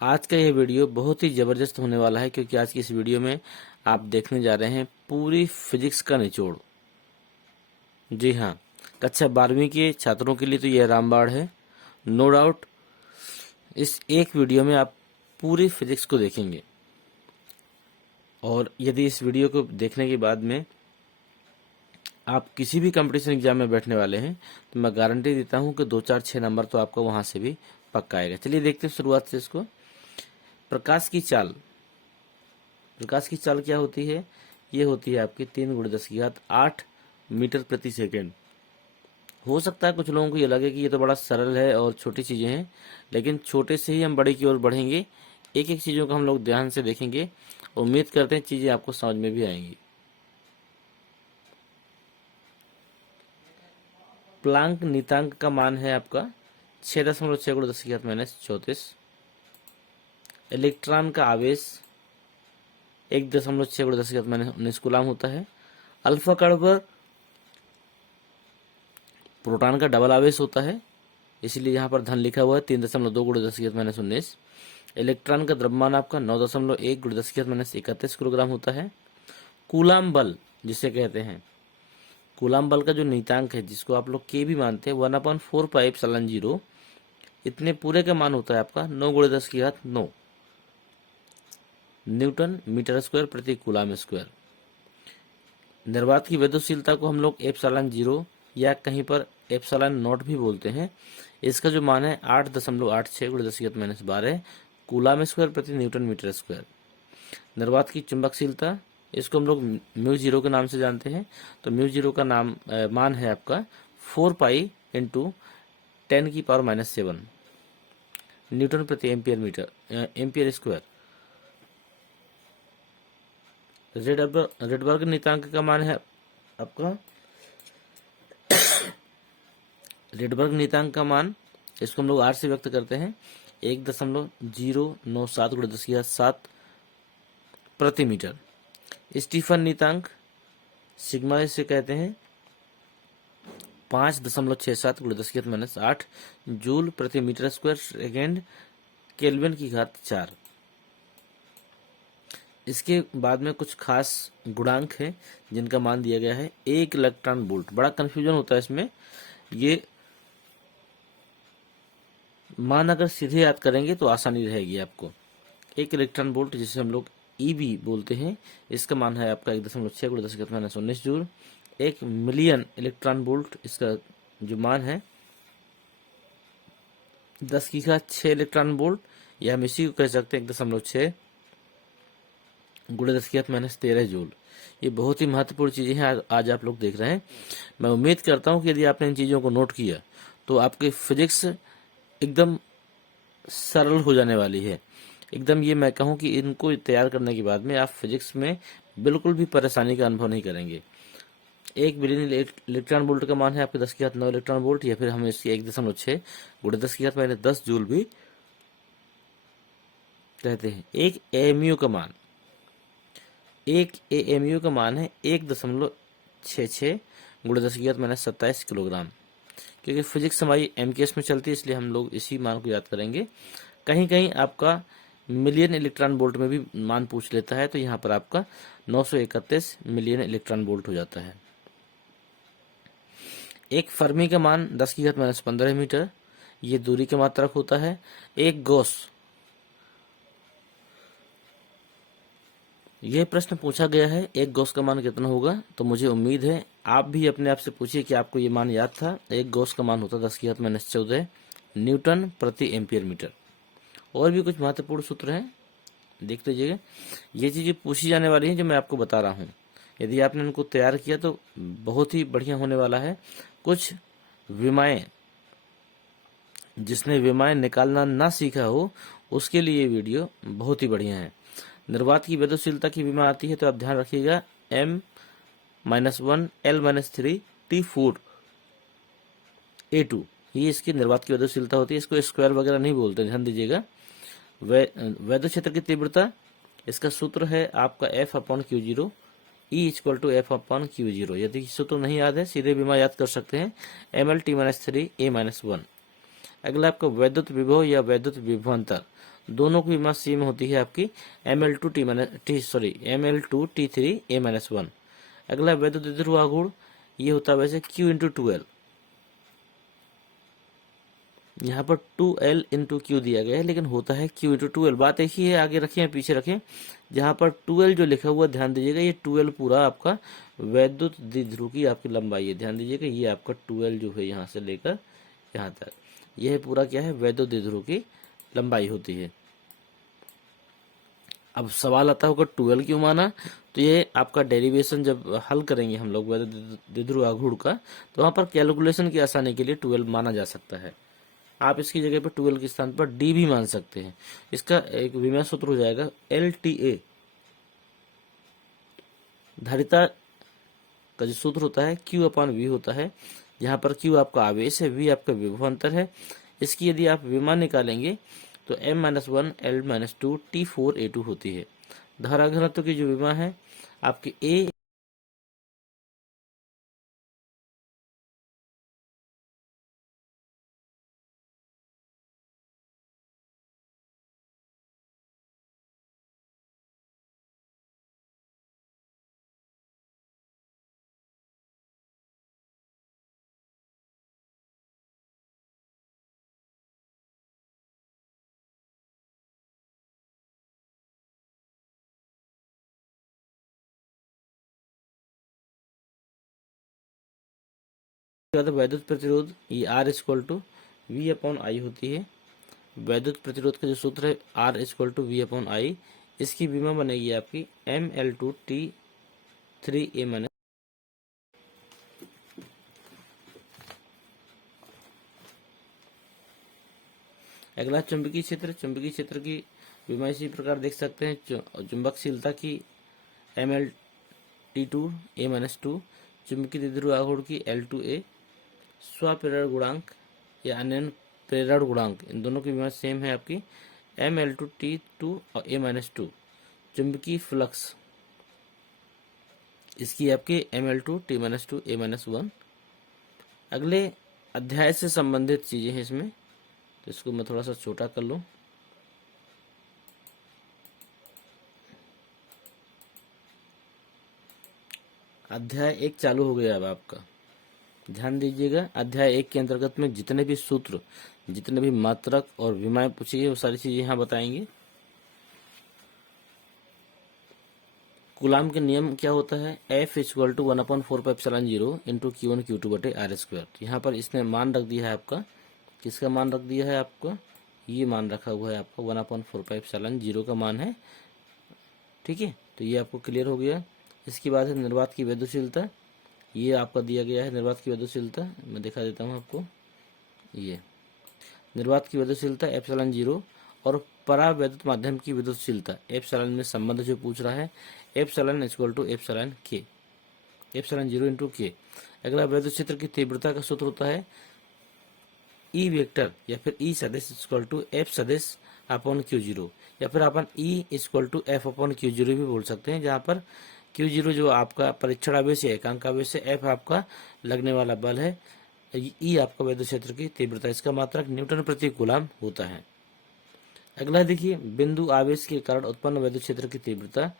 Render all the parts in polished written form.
आज का ये वीडियो बहुत ही ज़बरदस्त होने वाला है, क्योंकि आज की इस वीडियो में आप देखने जा रहे हैं पूरी फिजिक्स का निचोड़। जी हाँ, कक्षा 12वीं के छात्रों के लिए तो यह रामबाण है। नो डाउट इस एक वीडियो में आप पूरी फिजिक्स को देखेंगे, और यदि इस वीडियो को देखने के बाद में आप किसी भी कंपटीशन एग्जाम में बैठने वाले हैं तो मैं गारंटी देता हूं कि 2, 4, 6 नंबर तो आपको वहां से भी पक्का आएगा। चलिए देखते हैं शुरुआत से इसको। प्रकाश की चाल। प्रकाश की चाल क्या होती है? ये होती है आपकी 3 × 10⁸ मीटर प्रति सेकेंड। हो सकता है कुछ लोगों को ये लगे कि ये तो बड़ा सरल है और छोटी चीज़ें हैं, लेकिन छोटे से ही हम बड़े की ओर बढ़ेंगे। एक एक चीज़ों को हम लोग ध्यान से देखेंगे। उम्मीद करते हैं चीज़ें आपको समझ में भी आएंगी। प्लांक नीतांक का मान है आपका 6.6 × 10⁻⁻34। इलेक्ट्रॉन का आवेश 1.6 × 10⁻19 कूलाम होता है। अल्फा कण पर प्रोटॉन का डबल आवेश होता है, इसीलिए यहाँ पर धन लिखा हुआ है। 3.2 × 10⁻19। इलेक्ट्रॉन का द्रव्यमान आपका 9.1 × 10⁻31 किलोग्राम होता है। कूलाम बल जिसे कहते हैं, कूलाम बल का जो नीतांक है, जिसको आप लोग के भी मानते हैं, 1/4πε0 इतने पूरे का मान होता है आपका 9 × 10⁻9 न्यूटन मीटर स्क्वायर प्रति कूलाम स्क्वायर। निर्वात की विद्युतशीलता को हम लोग ε0 या कहीं पर ε0 भी बोलते हैं। इसका जो मान है 8.86 × 10⁻12 कूलाम स्क्वायर प्रति न्यूटन मीटर स्क्वायर। निर्वात की चुंबकशीलता, इसको हम लोग μ0 के नाम से जानते हैं। तो μ0 का मान है आपका 4π × 10⁻⁻7 न्यूटन प्रति एम्पियर स्क्वायर। रेडबर्ग नीतांक का मान है आपका रेडबर्ग नीतांक का मान, इसको हम लोग R से व्यक्त करते हैं 1.097 × 10⁻7 प्रति मीटर। स्टीफन नीतांक सिग्मा इसे कहते हैं 5.67 × 10⁻8 जूल प्रति मीटर स्क्वायर सेकेंड केल्विन की घात 4। इसके बाद में कुछ खास गुणांक है जिनका मान दिया गया है 1 इलेक्ट्रॉन वोल्ट। बड़ा कंफ्यूजन होता है इसमें। ये मान अगर सीधे याद करेंगे तो आसानी रहेगी आपको। 1 इलेक्ट्रॉन वोल्ट जिसे हम लोग ईबी बोलते हैं, इसका मान है आपका 1.6 × 10⁻19 जूल। 1 मिलियन इलेक्ट्रॉन वोल्ट, इसका जो मान है 10⁻6 इलेक्ट्रॉन वोल्ट, या हम इसी को कह सकते हैं 1.6 × 10⁻13 जूल। ये बहुत ही महत्वपूर्ण चीज़ें हैं आज आप लोग देख रहे हैं। मैं उम्मीद करता हूं कि यदि आपने इन चीज़ों को नोट किया तो आपकी फिजिक्स एकदम सरल हो जाने वाली है। एकदम ये मैं कहूँ कि इनको तैयार करने के बाद में आप फिजिक्स में बिल्कुल भी परेशानी का अनुभव नहीं करेंगे। 1 बिलियन इलेक्ट्रॉन वोल्ट का मान है आपके 10⁻9 इलेक्ट्रॉन वोल्ट, या फिर हम इसकी 1.6 × 10⁻10 जूल भी कहते हैं। एक एएमयू का मान, एक एएमयू का मान है 1.66 × 10⁻27 किलोग्राम। क्योंकि फिजिक्स हमारी एमकेएस में चलती है, इसलिए हम लोग इसी मान को याद करेंगे। कहीं कहीं आपका मिलियन इलेक्ट्रॉन वोल्ट में भी मान पूछ लेता है, तो यहाँ पर आपका 931 मिलियन इलेक्ट्रॉन वोल्ट हो जाता है। एक फर्मी का मान 10⁻15 मीटर, ये दूरी का मात्रक होता है। एक गॉस, यह प्रश्न पूछा गया है, एक गॉस का मान कितना होगा? तो मुझे उम्मीद है आप भी अपने आप से पूछिए कि आपको ये मान याद था। एक गॉस का मान होता 10⁻14 न्यूटन प्रति एम्पियर मीटर। और भी कुछ महत्वपूर्ण सूत्र हैं, देख लीजिएगा। ये चीज़ें पूछी जाने वाली हैं जो मैं आपको बता रहा हूँ। यदि आपने इनको तैयार किया तो बहुत ही बढ़िया होने वाला है। कुछ विमाएँ, जिसने विमाएँ निकालना ना सीखा हो उसके लिए ये वीडियो बहुत ही बढ़िया है। निर्वात की विद्युतशीलता की विमा आती है, तो आप ध्यान रखिएगा M-1 L-3 T4 A2, ये इसकी निर्वात की विद्युतशीलता होती है। इसको स्क्वायर वगैरह नहीं बोलते, ध्यान दीजिएगा। वैद्युत क्षेत्र की तीव्रता, इसका सूत्र है आपका F/Q0 E = F/Q0। यदि सूत्र नहीं याद है, सीधे विमा याद कर सकते हैं ML T-3 A-1। अगला आपका वैद्युत विभव या वैद्युत विभवांतर, दोनों की विमा सेम होती है आपकी Ml2T3A-1। अगला वैद्युत द्विध्रुव आघूर्ण, ये होता है वैसे Q×2L। यहाँ पर 2L×Q दिया गया है, लेकिन होता है Q×2L। बात एक ही है, आगे रखें या पीछे रखें। जहाँ पर 2L जो लिखा हुआ, ध्यान दीजिएगा, ये 2L पूरा आपका वैद्युत द्विध्रुव की आपकी लंबाई है। ध्यान दीजिएगा, ये आपका 2L जो है यहाँ से लेकर यहाँ तक, यह पूरा क्या है, वैद्युत द्विध्रुव की लंबाई होती है। अब सवाल आता होगा 12 क्यों माना, तो ये आपका डेरिवेशन जब हल करेंगे हम लोग वैद्युत द्विध्रुव आघूर्ण का, तो वहाँ पर कैलकुलेशन की आसानी के लिए 12 माना जा सकता है। आप इसकी जगह पर 12 के स्थान पर डी भी मान सकते हैं। इसका एक विमेय सूत्र हो जाएगा LTA। धारिता का जो सूत्र होता है Q/V होता है, जहाँ पर Q आपका आवेश है, V आपका विभवांतर है। इसकी यदि आप विमा निकालेंगे तो M-1 L-2 T4A2 होती है। धारा घनत्व की जो विमा है आपकी A वैद्युत प्रतिरोध, ये R=V/I होती है। वैद्युत प्रतिरोध का जो सूत्र है R=V/I, इसकी विमा बनेगी आपकी Ml2T3A-। अगला चुंबकीय क्षेत्र। चुंबकीय क्षेत्र की विमा इसी प्रकार देख सकते हैं। चुंबकशीलता की Ml_T2A-2, चुंबकीय द्विध्रुव आघूर्ण की L2A, स्वप्रेरण गुणांक या अन्य प्रेरण गुणांक, इन दोनों की विमा सेम है आपकी Ml2T2A-2। चुंबकीय फ्लक्स, इसकी आपकी Ml2T-2A-1। अगले अध्याय से संबंधित चीजें हैं इसमें, तो इसको मैं थोड़ा सा छोटा कर लूं। अध्याय 1 चालू हो गया अब आपका, ध्यान दीजिएगा। अध्याय 1 के अंतर्गत में जितने भी सूत्र, जितने भी मात्रक और विमाएं पूछी है, वो सारी चीजें यहाँ बताएंगे। कूलाम के नियम क्या होता है, F=1/4πε0 × Q1 Q2/R²। यहाँ पर इसने मान रख दिया है आपका, किसका मान रख दिया है आपका, ये मान रखा हुआ है आपका 1/4πε0 का मान है। ठीक है, तो ये आपको क्लियर हो गया। इसके बाद है निर्वात की वैद्युतशीलता, ये आपका दिया गया है। निर्वात की वैद्युतशीलता मैं दिखा देता हूँ आपको। ये निर्वात की वैद्युतशीलता ε0 और परावैद्युत माध्यम की विद्युतशीलता एप्सिलॉन में संबंध जो पूछ रहा है, ε=ε0 K। अगला वैद्युत क्षेत्र की तीव्रता का सूत्र होता है E वेक्टर या फिर E सदिश F सदिश अपॉन Q0, या फिर अपन E F/Q0 भी बोल सकते हैं, जहाँ पर Q0 जो आपका परीक्षण आवेश है, एकांक आवेश है, F आपका लगने वाला बल है, E आपका वैद्युत क्षेत्र की तीव्रता, इसका मात्रक न्यूटन प्रति कूलाम होता है। अगला देखिए, बिंदु आवेश के कारण उत्पन्न वैद्युत क्षेत्र की तीव्रता।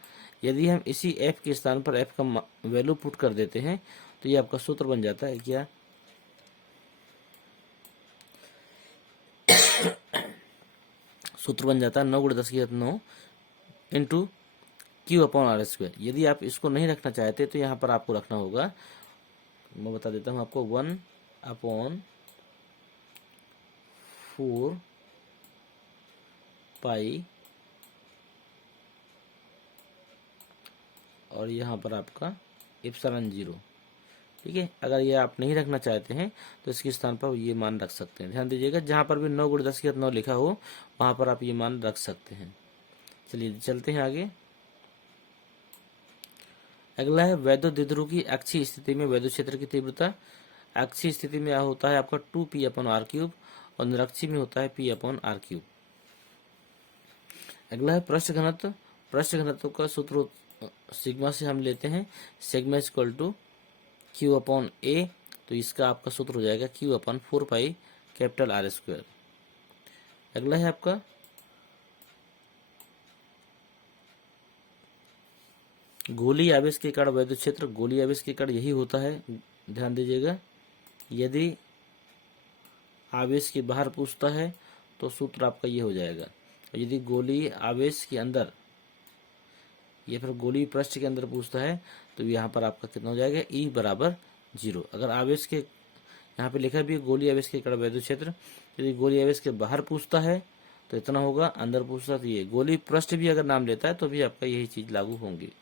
यदि हम इसी F के स्थान पर F का वैल्यू पुट कर देते हैं तो ये आपका सूत्र बन जाता है क्या, सूत्र बन जाता है 9×10⁹ इंटू Q/R²। यदि आप इसको नहीं रखना चाहते तो यहाँ पर आपको रखना होगा, मैं बता देता हूँ आपको, 1/4π और यहाँ पर आपका ε0। ठीक है, अगर ये आप नहीं रखना चाहते हैं तो इसके स्थान पर ये मान रख सकते हैं। ध्यान दीजिएगा, जहाँ पर भी 9×10⁹ लिखा हो वहाँ पर आप ये मान रख सकते हैं। चलिए चलते हैं आगे। अगला है वैद्युत द्विध्रुव की अक्षीय स्थिति में वैद्युत क्षेत्र की तीव्रता। अक्षीय स्थिति में होता है आपका 2P/R³ और निरक्षीय में होता है P/R³। अगला है पृष्ठ घनत्व। पृष्ठ घनत्व का सूत्र सिग्मा से हम लेते हैं, σ=Q/A, तो इसका आपका सूत्र हो जाएगा Q/4πR²। अगला है आपका गोली आवेश के कारण वैद्युत क्षेत्र, गोली आवेश के कारण यही होता है, ध्यान दीजिएगा। यदि आवेश के बाहर पूछता है तो सूत्र आपका ये हो जाएगा, और यदि गोली आवेश के अंदर या फिर गोली पृष्ठ के अंदर पूछता है तो यहाँ पर आपका कितना हो जाएगा, ई बराबर 0। अगर आवेश के यहाँ पे लिखा भी है गोली आवेश के कारण वैद्युत क्षेत्र, यदि गोली आवेश के बाहर पूछता है तो इतना होगा, अंदर पूछता तो ये, गोली पृष्ठ भी अगर नाम लेता है तो भी आपका यही चीज लागू होंगी।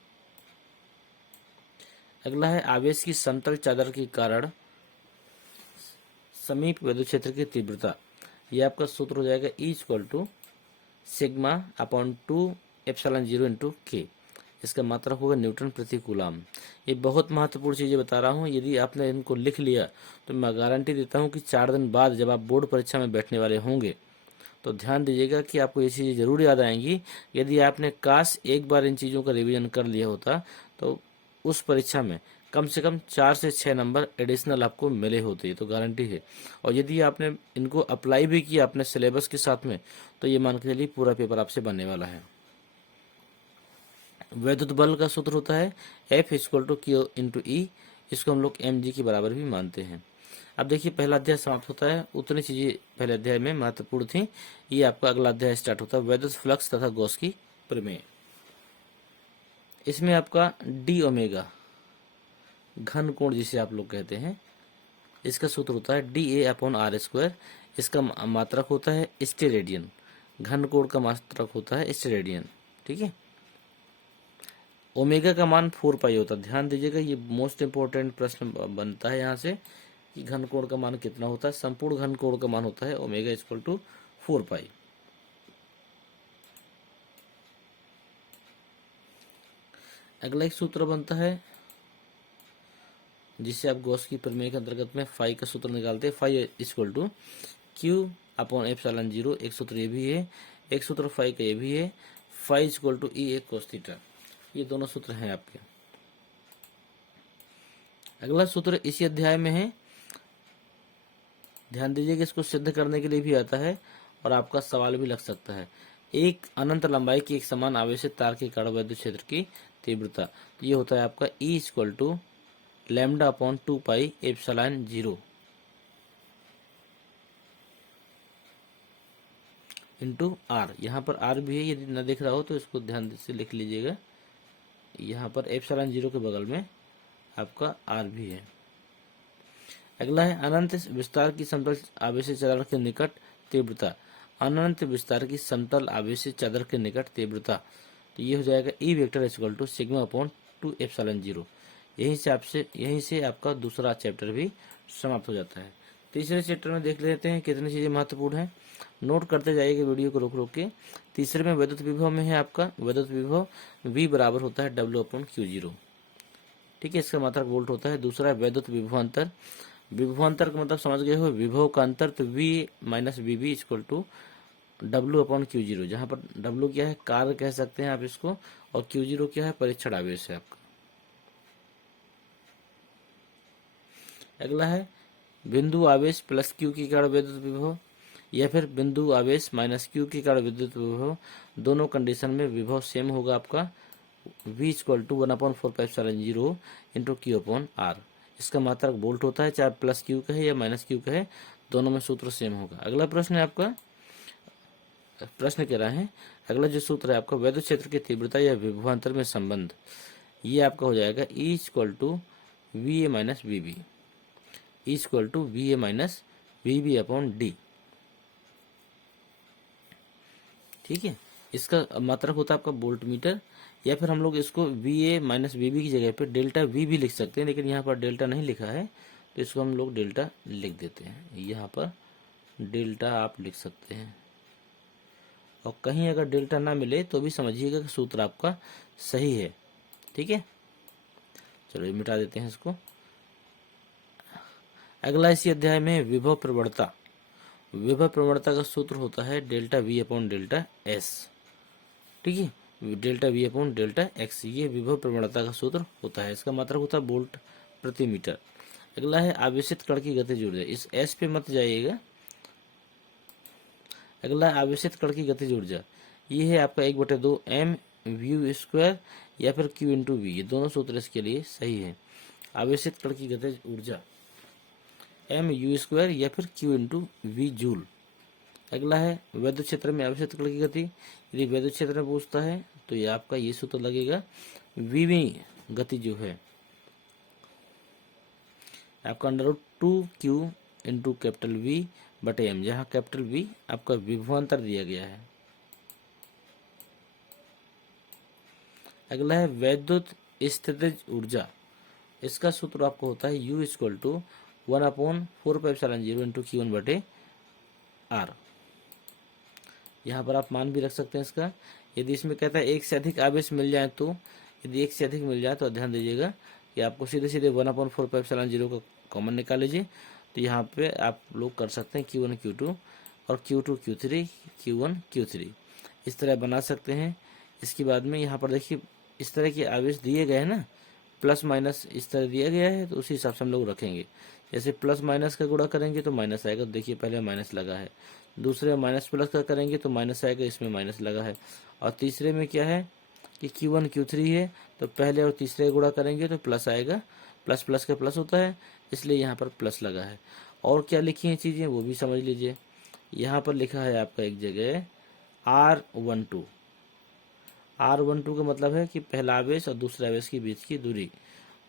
अगला है आवेश की समतल चादर के कारण समीप वैद्युत क्षेत्र की तीव्रता। यह आपका सूत्र हो जाएगा E = sigma upon 2 epsilon 0 into के। इसका मात्रक होगा न्यूटन प्रति कूलम। ये बहुत महत्वपूर्ण चीजें बता रहा हूँ, यदि आपने इनको लिख लिया तो मैं गारंटी देता हूँ कि 4 दिन बाद जब आप बोर्ड परीक्षा में बैठने वाले होंगे तो ध्यान दीजिएगा कि आपको ये चीज़ें जरूर याद आएंगी। यदि आपने काश एक बार इन चीज़ों का रिवीजन कर लिया होता तो उस परीक्षा में कम से कम 4 से 6 नंबर एडिशनल आपको मिले होते, तो गारंटी है। और यदि आपने इनको अप्लाई भी किया अपने सिलेबस के साथ में तो ये मान के चलिए पूरा पेपर आपसे बनने वाला है। वैद्युत बल का सूत्र होता है F = Q × E। इसको हम लोग mg के बराबर भी मानते हैं। अब देखिए पहला अध्याय समाप्त होता है, उतनी चीजें पहले अध्याय में महत्वपूर्ण थी। ये आपका अगला अध्याय स्टार्ट होता है, वैद्युत फ्लक्स तथा गॉस की प्रमेय। इसमें आपका डी ओमेगा घन कोण जिसे आप लोग कहते हैं, इसका सूत्र होता है DA/r²। इसका मात्रक होता है स्टेरेडियन, घन कोण का मात्रक होता है स्टेरेडियन, ठीक है। ओमेगा का मान 4 पाई होता है, ध्यान दीजिएगा, ये मोस्ट इंपोर्टेंट प्रश्न बनता है यहाँ से कि घन कोण का मान कितना होता है। संपूर्ण घन कोण का मान होता है ओमेगा = 4 पाई। अगला एक सूत्र बनता है जिससे आप गॉस की प्रमेय के अंतर्गत में फाई का सूत्र निकालते हैं। Phi = Q/ε0। एक सूत्र ये भी है, एक सूत्र फाई का ये भी है। Phi = E cos θ। ये दोनों सूत्र हैं आपके। अगला सूत्र इसी अध्याय में है, ध्यान दीजिए कि इसको सिद्ध करने के लिए भी आता है और आपका सवाल भी लग सकता है। एक अनंत लंबाई की एक समान आवेशित तार के कारण वैद्युत क्षेत्र की तीव्रता, ये होता है आपका E = λ/2 pi epsilon 0 into R. यहाँ पर आर भी है, यदि न दिख रहा हो तो इसको ध्यान से लिख लीजिएगा। यहाँ पर एप्सिलॉन 0 के बगल में आपका आर भी है। अगला है अनंत विस्तार की समतल आवेशित चादर के निकट तीव्रता। अनंत विस्तार की समतल आवेशित चादर के निकट तीव्रता, तो ये हो जाएगा E वेक्टर = सिग्मा/2 एप्सिलॉन 0। यहीं से आपका दूसरा चैप्टर भी समाप्त हो जाता है। तीसरे चैप्टर में देख लेते हैं कितनी चीजें महत्वपूर्ण है, नोट करते जाइएगा वीडियो को रोक रोक के। तीसरे में वैद्युत विभव में है आपका वैद्युत विभव V बराबर होता है W/Q0, ठीक है। इसका मात्रक वोल्ट होता है। दूसरा वैद्युत विभवांतर, विभवांतर का मतलब समझ गए हो, विभव का अंतर, तो V - VB = W/Q0, जहां पर W क्या है, कार्य कह सकते हैं आप इसको, और Q0 क्या है, परीक्षण आवेश है आपका। अगला है बिंदु आवेश प्लस Q के कारण विद्युत विभव, या फिर बिंदु आवेश माइनस Q के कारण विद्युत विभव। दोनों कंडीशन में विभव सेम होगा आपका V = 1/4 पाई एप्सिलॉन 0 इंटू Q/R। इसका मात्रक वोल्ट होता है, चाहे प्लस Q का है या माइनस Q का है, दोनों में सूत्र सेम होगा। अगला प्रश्न है आपका, प्रश्न कह रहा है अगला जो सूत्र है आपका वैद्युत क्षेत्र की तीव्रता या विभवांतर में संबंध, ये आपका हो जाएगा E = VA - VB। E = VA - VB/D, ठीक है। इसका मात्रक होता है आपका वोल्ट मीटर, या फिर हम लोग इसको VA - VB की जगह पे डेल्टा V भी लिख सकते हैं, लेकिन यहाँ पर डेल्टा नहीं लिखा है तो इसको हम लोग डेल्टा लिख देते हैं। यहाँ पर डेल्टा आप लिख सकते हैं, और कहीं अगर डेल्टा ना मिले तो भी समझिएगा कि सूत्र आपका सही है, ठीक है। चलो मिटा देते हैं इसको। अगला इसी अध्याय में विभव प्रवणता। विभव प्रवणता का सूत्र होता है ΔV/ΔS, ठीक है, ΔV/ΔX। ये विभव प्रवणता का सूत्र होता है। इसका मात्रक होता है वोल्ट प्रति मीटर। अगला है आवेशित कण की गतिज ऊर्जा, इस S पे मत जाइएगा। अगला आवेशित कण की गतिज ऊर्जा, ये है आपका 1/2 m वी स्क्वायर या फिर क्यू इंटू वी, ये दोनों सूत्र इसके लिए सही है। आवेशित कण की गतिज ऊर्जा एम यू स्क्वायर या फिर क्यू इंटू वी जूल। अगला है वैद्युत क्षेत्र में आवेशित कण की गति। यदि वैद्युत क्षेत्र में पूछता है तो ये आपका ये सूत्र लगेगा, वीवी गति जो है आपका √2Q इंटू कैपिटल वी बटे एम, जहाँ कैपिटल वी आपका विभवांतर दिया गया है। अगला है वैद्युत स्थितिज ऊर्जा। इसका सूत्र आपको होता है U equal to 1/4π0 into Q1 बटे R। यहाँ पर आप मान भी रख सकते हैं इसका। यदि इसमें कहता है एक से अधिक आवेश मिल जाए तो, यदि एक से अधिक मिल जाए तो ध्यान दीजिएगा कि आपको सीधे सीधे 1/4π0 का कॉमन निकाल लीजिए। तो यहाँ पे आप लोग कर सकते हैं Q1 Q2 और Q2 Q3 Q1 Q3 इस तरह बना सकते हैं। इसके बाद में यहाँ पर देखिए इस तरह के आवेश दिए गए हैं ना, प्लस माइनस इस तरह दिया गया है, तो उसी हिसाब से हम लोग रखेंगे। जैसे प्लस माइनस का गुणा करेंगे तो माइनस आएगा, देखिए पहले माइनस लगा है, दूसरे में माइनस प्लस का करेंगे तो माइनस आएगा, इसमें माइनस लगा है, और तीसरे में क्या है कि Q1 Q3 है, तो पहले और तीसरे गुणा करेंगे तो प्लस आएगा, प्लस प्लस का प्लस होता है, इसलिए यहाँ पर प्लस लगा है। और क्या लिखी हैं चीज़ें वो भी समझ लीजिए। यहाँ पर लिखा है आपका एक जगह R12, R12 का मतलब है कि पहला आवेश और दूसरे आवेश के बीच की दूरी,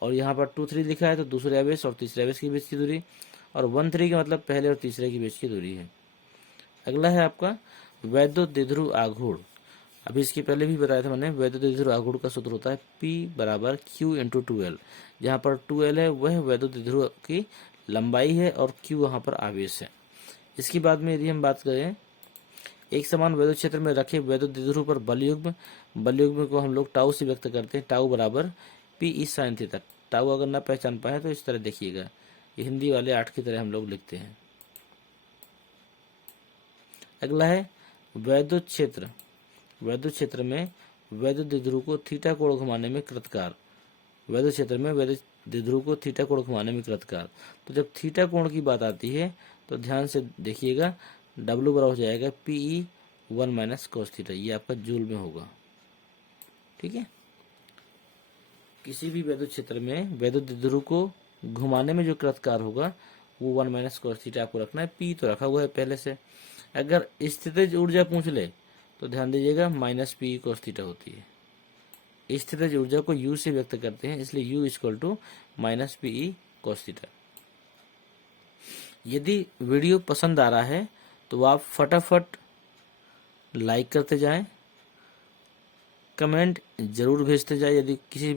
और यहाँ पर 2-3 लिखा है तो दूसरे आवेश और तीसरे आवेश के बीच की दूरी, और 1-3 का मतलब पहले और तीसरे के बीच की दूरी है। अगला है आपका वैद्युत द्विध्रुव आघूर्ण। अभी इसके पहले भी बताया था मैंने, वैद्युत द्विध्रुव आघूर्ण का सूत्र होता है P बराबर Q इंटू 2L, जहाँ पर 2L है वह वैद्युत द्विध्रुव की लंबाई है और Q वहाँ पर आवेश है। इसके बाद में यदि हम बात करें एक समान वैद्युत क्षेत्र में रखे वैद्युत द्विध्रुव पर बलयुग्म को हम लोग टाउ से व्यक्त करते हैं, टाउ बराबर P sin थीटा। टाउ अगर ना पहचान पाए तो इस तरह देखिएगा, ये हिंदी वाले 8 की तरह हम लोग लिखते हैं। अगला है वैद्युत क्षेत्र। वैद्युत क्षेत्र में वैद्युत द्विध्रुव को थीटा कोण घुमाने में कृतकार। वैद्युत क्षेत्र में वैद्युत द्विध्रुव को थीटा कोण घुमाने में कृतकार। तो जब थीटा कोण की बात आती है तो ध्यान से देखिएगा, W बराबर हो जाएगा PE1 माइनस cos थीटा, ये आपका जूल में होगा। ठीक है, किसी भी वैद्युत क्षेत्र में वैद्युत द्विध्रुव को घुमाने में जो कृतकार होगा वो 1 माइनस cos थीटा आपको रखना है। P तो रखा हुआ है पहले से। अगर स्थितिज ऊर्जा पूछ ले तो ध्यान दीजिएगा माइनस P cos थीटा होती है। स्थितिज ऊर्जा को U से व्यक्त करते हैं, इसलिए U equal to minus PE cos थीटा। यदि वीडियो पसंद आ रहा है तो आप फटाफट लाइक करते जाएं, कमेंट जरूर भेजते जाएं। यदि किसी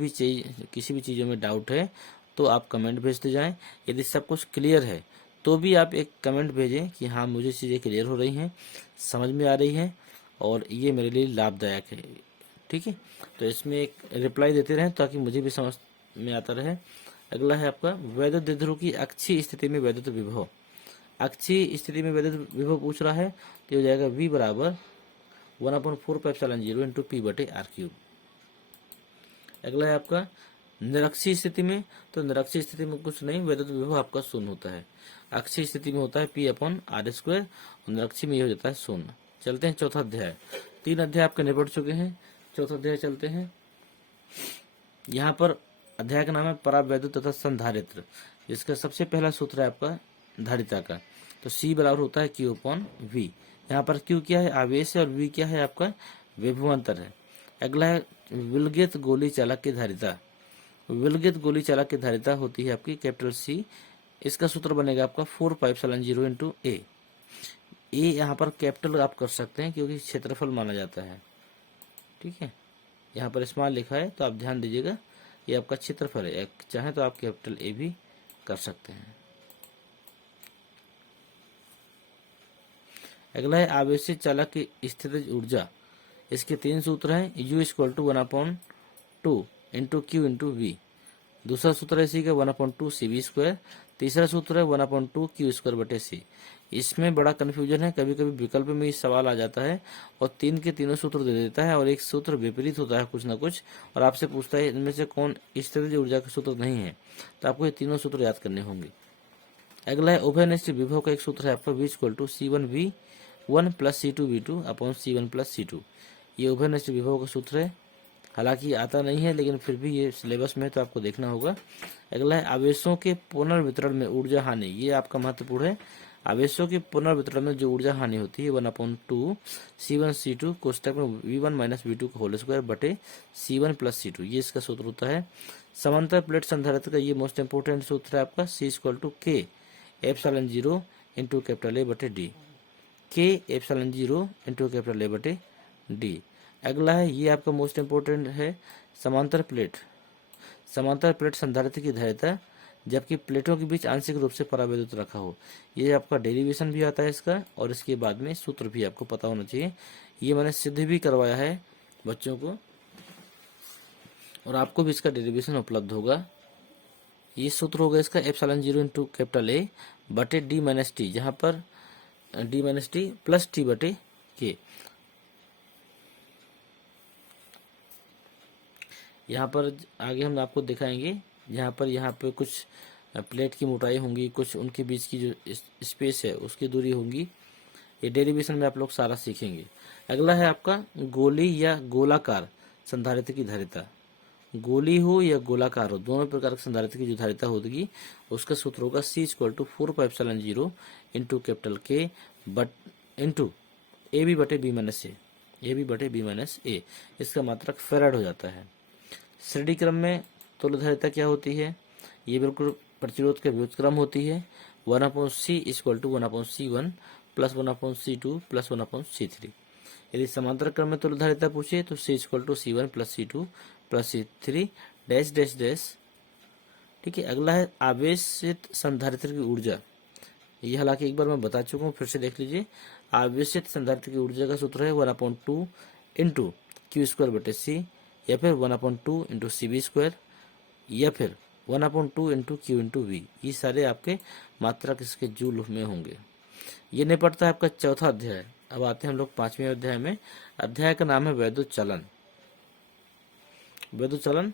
भी चीज़ों में डाउट है तो आप कमेंट भेजते जाएं। यदि सब कुछ क्लियर है तो भी आप एक कमेंट भेजें कि हाँ मुझे चीज़ें क्लियर हो रही हैं, समझ में आ रही हैं और ये मेरे लिए लाभदायक है। ठीक है, तो इसमें एक रिप्लाई देते रहें ताकि मुझे भी समझ में आता रहे। अगला है आपका वैद्युत द्विध्रुव की अक्षीय स्थिति में वैद्युत विभव। अक्षीय स्थिति में वैद्युत विभव पूछ रहा है तो हो जाएगा V बराबर 1/4π0 इंटू P बटे R3। अगला है आपका निरक्षीय स्थिति में, तो निरक्षीय स्थिति में कुछ नहीं, वैद्युत विभव आपका शून्य होता है। अक्षीय स्थिति में होता है P/R², और निरक्षीय में ये हो जाता है शून्य। चलते हैं चौथा अध्याय। 3 अध्याय आपके निपट चुके हैं, चौथा अध्याय चलते हैं। यहाँ पर अध्याय का नाम है परावैद्युत तथा संधारित्र, जिसका सबसे पहला सूत्र है आपका धारिता का। तो C बराबर होता है Q/V। यहाँ पर Q क्या है, आवेश है, और V क्या है, आपका विभवांतर है। अगला है विलगित गोली चालक की धारिता। विलगित गोली चालक की धारिता होती है आपकी कैपिटल C। इसका सूत्र बनेगा आपका 4πε0 इंटू A। यहाँ पर कैपिटल आप कर सकते हैं क्योंकि क्षेत्रफल माना जाता है। ठीक है, यहाँ पर स्मॉल लिखा है तो आप ध्यान दीजिएगा, ये आपका क्षेत्रफल है। चाहे तो आप कैपिटल A भी कर सकते हैं। अगला है आवेशित चालक की स्थितिज ऊर्जा। इसके 3 सूत्र हैं, U equal to 1/2 into Q into V। दूसरा सूत्र है इसी का 1/2 CV²। तीसरा सूत्र है 1/2 Q² बटे C। इसमें बड़ा कन्फ्यूजन है, कभी कभी विकल्प में ही सवाल आ जाता है और 3 के तीनों सूत्र दे देता है और एक सूत्र विपरीत होता है कुछ ना कुछ, और आपसे पूछता है इनमें से कौन स्थितिज ऊर्जा का सूत्र नहीं है, तो आपको ये तीनों सूत्र याद करने होंगे। अगला है उभयनिष्ठ विभव का एक सूत्र है आपका V equal to C1V1 plus C2V2 upon C1 plus C2। ये उभयनिष्ठ विभव का सूत्र है। हालांकि आता नहीं है, लेकिन फिर भी ये सिलेबस में है तो आपको देखना होगा। अगला है आवेशों के पुनर्वितरण में ऊर्जा हानि। ये आपका महत्वपूर्ण है। आवेशों के पुनर्वितरण में जो ऊर्जा हानि होती है 1/2 C1 C2 कोष्टक में V1 माइनस V2 का होल स्क्वायर बटे C1 प्लस C2, ये इसका सूत्र होता है। समांतर प्लेट संधारित्र का ये मोस्ट इंपोर्टेंट सूत्र है आपका, C=K epsilon 0 into capital A बटे D. K epsilon 0 into capital A बटे डी। अगला है, ये आपका मोस्ट इंपोर्टेंट है, समांतर प्लेट संधारित्र की धारिता जबकि प्लेटों के बीच आंशिक रूप से परावैद्युत रखा हो। ये आपका डेरिवेशन भी आता है इसका, और इसके बाद में सूत्र भी आपको पता होना चाहिए। ये मैंने सिद्ध भी करवाया है बच्चों को, और आपको भी इसका डेरिवेशन उपलब्ध होगा। ये सूत्र होगा इसका एप्सिलॉन 0 इंटू कैपिटल A बटे डी माइनस टी, जहाँ पर D minus T plus T बटे के। यहाँ पर आगे हम आपको दिखाएंगे, यहाँ पे कुछ प्लेट की मोटाई होंगी, कुछ उनके बीच की जो स्पेस है उसकी दूरी होंगी। ये डेरिवेशन में आप लोग सारा सीखेंगे। अगला है आपका गोली या गोलाकार संधारित्र की धारिता। गोली हो या गोलाकार हो, दोनों प्रकार के संधारित्र की जो धारिता होगी उसका सूत्र होगा C=4πε0 into capital K but into AB बटे B माइनस ए, AB बटे B माइनस ए। इसका मात्रक फेराड हो जाता है। श्रेणी क्रम में तुल्यधारिता क्या होती है? ये बिल्कुल प्रतिरोध के व्युत्क्रम होती है। 1/C = 1/C1 plus 1/C2 plus 1/C3। यदि समांतर क्रम में तुल्यधारिता पूछे तो C = C1 plus C2 plus C3 dash dash dash. ठीक है। अगला है आवेशित संधारित्र की ऊर्जा। ये हालांकि एक बार मैं बता चुका हूँ, फिर से देख लीजिए। आवेशित संधारित्र की ऊर्जा का सूत्र है 1/2 इंटू Q² बटे C, या फिर 1/2 इंटू CB², या फिर 1/2 इंटू Q इंटू V। ये सारे आपके मात्रक इसके जूल में होंगे। ये निपटता है आपका चौथा अध्याय। अब आते हैं हम लोग 5वें अध्याय में। अध्याय का नाम है वैद्युत चलन। वैद्युत चलन,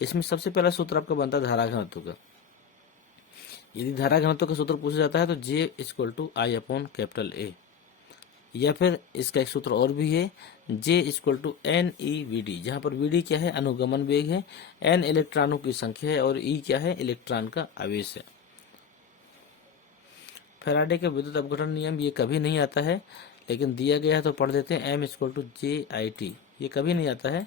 इसमें सबसे पहला सूत्र आपका बनता है धारा घनत्व का। यदि धारा घनत्व का सूत्र पूछा जाता है तो J = I/A, या फिर इसका एक सूत्र और भी है J = NeVd, जहाँ पर Vd क्या है? अनुगमन वेग है, N इलेक्ट्रॉनों की संख्या है, और E क्या है? इलेक्ट्रॉन का आवेश है। फैराडे का विद्युत अपघटन नियम ये कभी नहीं आता है, लेकिन दिया गया है तो पढ़ देते हैं। M = JIT, ये कभी नहीं आता है।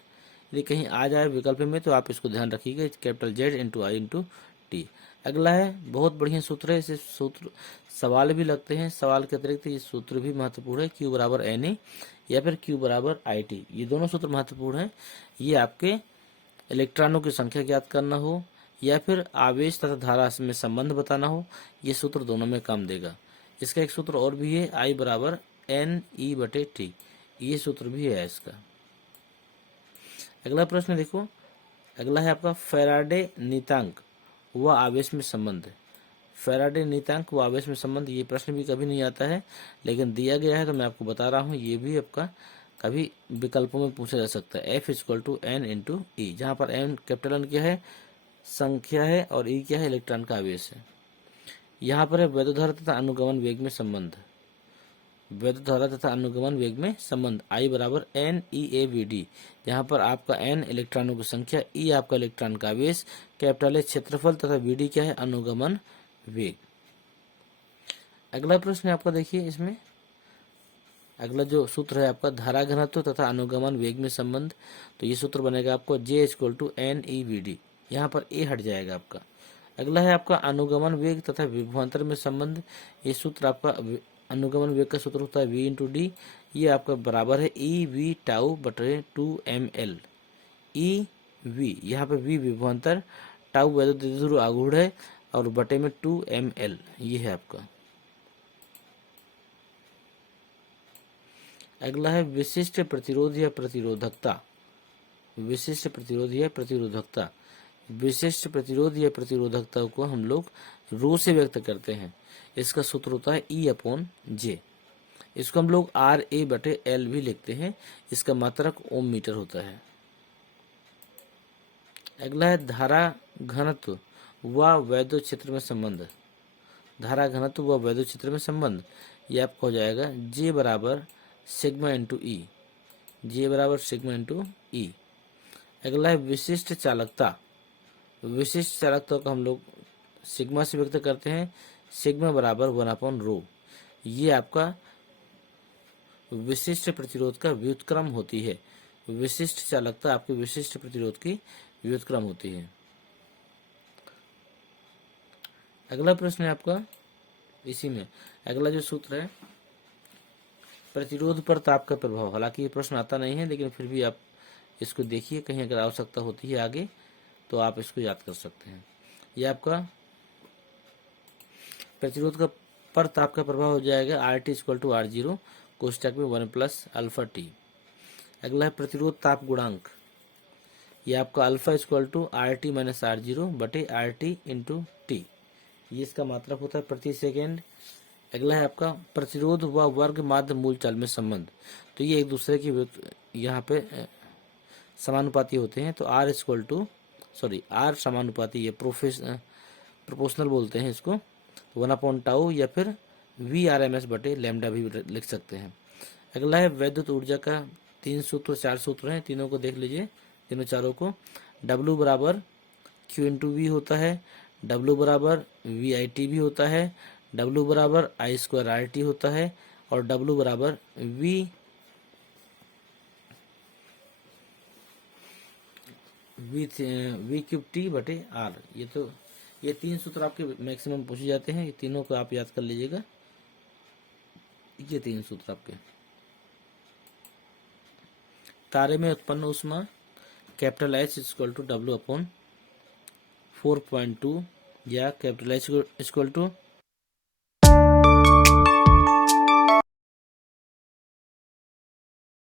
यदि कहीं आ जाए विकल्प में तो आप इसको ध्यान रखिएगा, capital Z into I into T। अगला है, बहुत बढ़िया सूत्र है, इसे सूत्र सवाल भी लगते हैं। सवाल के अतिरिक्त ये सूत्र भी महत्वपूर्ण है, Q = NA या फिर Q = IT। ये दोनों सूत्र महत्वपूर्ण हैं। ये आपके इलेक्ट्रॉनों की संख्या ज्ञात करना हो या फिर आवेश तथा धारा में संबंध बताना हो, ये सूत्र दोनों में काम देगा। इसका एक सूत्र और भी है, I = NE/T, ये सूत्र भी है इसका। अगला प्रश्न देखो, अगला है आपका फैराडे नीतांक व आवेश में संबंध। फैराडे नीतांक व आवेश में संबंध, ये प्रश्न भी कभी नहीं आता है, लेकिन दिया गया है तो मैं आपको बता रहा हूँ। ये भी आपका कभी विकल्पों में पूछा जा सकता है। F = N इंटू E, जहाँ पर N कैपिटल N क्या है? संख्या है, और E क्या है? इलेक्ट्रॉन का आवेश है। यहाँ पर है वैद्युतधारा तथा अनुगमन वेग में संबंध। वैद्युतधारा तथा अनुगमन वेग में संबंध I = NeAVd, जहाँ पर आपका N इलेक्ट्रॉनों की संख्या, E आपका इलेक्ट्रॉन का आवेश, कैपिटल A क्षेत्रफल तथा Vd क्या है? अनुगमन वेग। अगला प्रश्न आपका देखिए, इसमें अगला जो सूत्र है आपका धारा घनत्व तथा अनुगमन वेग में संबंध, तो ये सूत्र बनेगा आपको J = NeVd, यहाँ पर A हट जाएगा आपका। अगला है आपका अनुगमन वेग तथा विभवांतर में संबंध। ये सूत्र आपका अनुगमन वेग का सूत्र होता है V इंटू डी, ये आपका बराबर है EV τ/2 ml। EV, यहाँ पे V विभवांतर, टाउ वैद्युत ध्रुव आघूर्ण है, और बटे में 2 ml, ये है आपका। अगला है विशिष्ट प्रतिरोध या प्रतिरोधकता। विशिष्ट प्रतिरोध या प्रतिरोधकता, विशिष्ट प्रतिरोध या प्रतिरोधकता को हम लोग रो से व्यक्त करते हैं। इसका सूत्र होता है E/J। इसको हम लोग RA/L भी लिखते हैं। इसका मात्रक ओम मीटर होता है। अगला है धारा घनत्व व वैद्युत क्षेत्र में संबंध। धारा घनत्व व वैद्युत क्षेत्र में संबंध, ये आपको हो जाएगा J = σ × E। J = σ × E। अगला है विशिष्ट चालकता। विशिष्ट चालकता को हम लोग सिग्मा से व्यक्त करते हैं, सिग्मा बराबर 1/ρ। ये आपका विशिष्ट प्रतिरोध का व्युत्क्रम होती है। विशिष्ट चालकता आपके विशिष्ट प्रतिरोध की व्युत्क्रम होती है। अगला प्रश्न है आपका इसी में, अगला जो सूत्र है प्रतिरोध पर ताप का प्रभाव। हालांकि ये प्रश्न आता नहीं है, लेकिन फिर भी आप इसको देखिए, कहीं अगर आवश्यकता होती है आगे तो आप इसको याद कर सकते हैं। ये आपका प्रतिरोध का पर ताप का प्रभाव हो जाएगा RT = R0 कोष्टक में 1 + αT। अगला है प्रतिरोध ताप गुणांक। ये आपका अल्फा = RT - R0 बटे RT × T। ये इसका मात्रक होता है प्रति सेकेंड। अगला है आपका प्रतिरोध व वर्ग माध्य मूल चाल में संबंध। तो ये एक दूसरे की यहाँ पे समानुपाती होते हैं। तो R समानुपाती, ये प्रोपोर्शनल बोलते हैं इसको, 1/τ या फिर VRMS बटे लैम्डा भी लिख सकते हैं। अगला है वैद्युत ऊर्जा का 4 सूत्र हैं, तीनों को देख लीजिए, तीनों चारों को। W बराबर Q × V होता है, W बराबर VIT भी होता है, W बराबर I² RT होता है, और W बराबर V³ बटे R। ये 3 सूत्र आपके मैक्सिमम पूछे जाते हैं, ये तीनों को आप याद कर लीजिएगा। ये 3 सूत्र आपके। तारे में उत्पन्न ऊष्मा H = W/4.2 या H =